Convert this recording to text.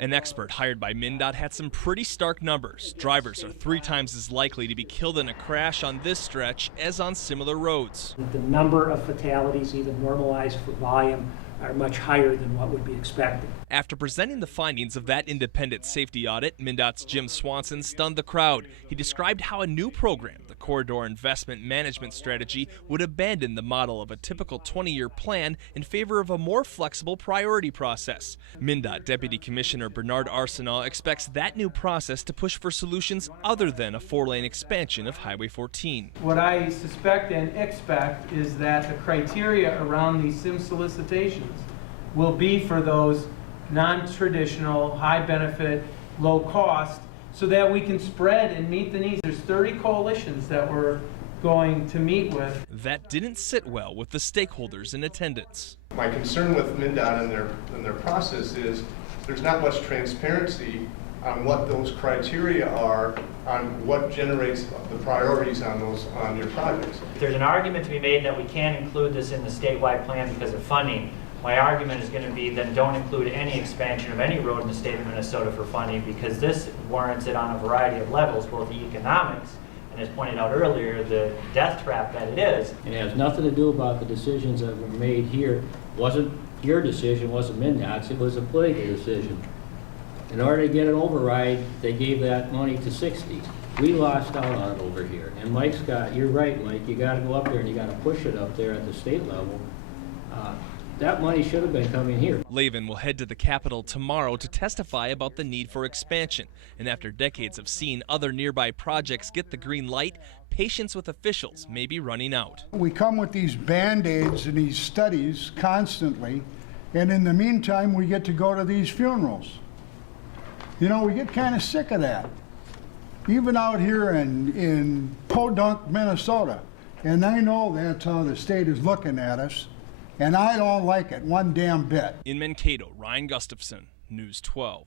An expert hired by MnDOT had some pretty stark numbers. Drivers are 3 times as likely to be killed in a crash on this stretch as on similar roads. The number of fatalities, even normalized for volume, are much higher than what would be expected. After presenting the findings of that independent safety audit, MnDOT's Jim Swanson stunned the crowd. He described how a new program, the Corridor Investment Management Strategy, would abandon the model of a typical 20-year plan in favor of a more flexible priority process. MnDOT Deputy Commissioner Bernard Arsenault expects that new process to push for solutions other than a 4-lane expansion of Highway 14. What I suspect and expect is that the criteria around these SIM solicitations will be for those non-traditional, high-benefit, low-cost, so that we can spread and meet the needs. There's 30 coalitions that we're going to meet with. That didn't sit well with the stakeholders in attendance. My concern with MnDOT and their process is there's not much transparency on what those criteria are, on what generates the priorities on your projects. There's an argument to be made that we can't include this in the statewide plan because of funding. My argument is going to be then don't include any expansion of any road in the state of Minnesota for funding, because this warrants it on a variety of levels, both the economics and, as pointed out earlier, the death trap that it is. It has nothing to do about the decisions that were made here. Wasn't your decision, wasn't MnDOT's, it was a political decision. In order to get an override, they gave that money to 60. We lost out on it over here. And Mike's got, you're right, Mike, you got to go up there and you got to push it up there at the state level. That money should have been coming here. Lavin will head to the Capitol tomorrow to testify about the need for expansion. And after decades of seeing other nearby projects get the green light, patience with officials may be running out. We come with these Band-Aids and these studies constantly, and in the meantime, we get to go to these funerals. You know, we get kind of sick of that. Even out here in Podunk, Minnesota. And I know that's how the state is looking at us. And I don't like it one damn bit. In Mankato, Ryan Gustafson, News 12.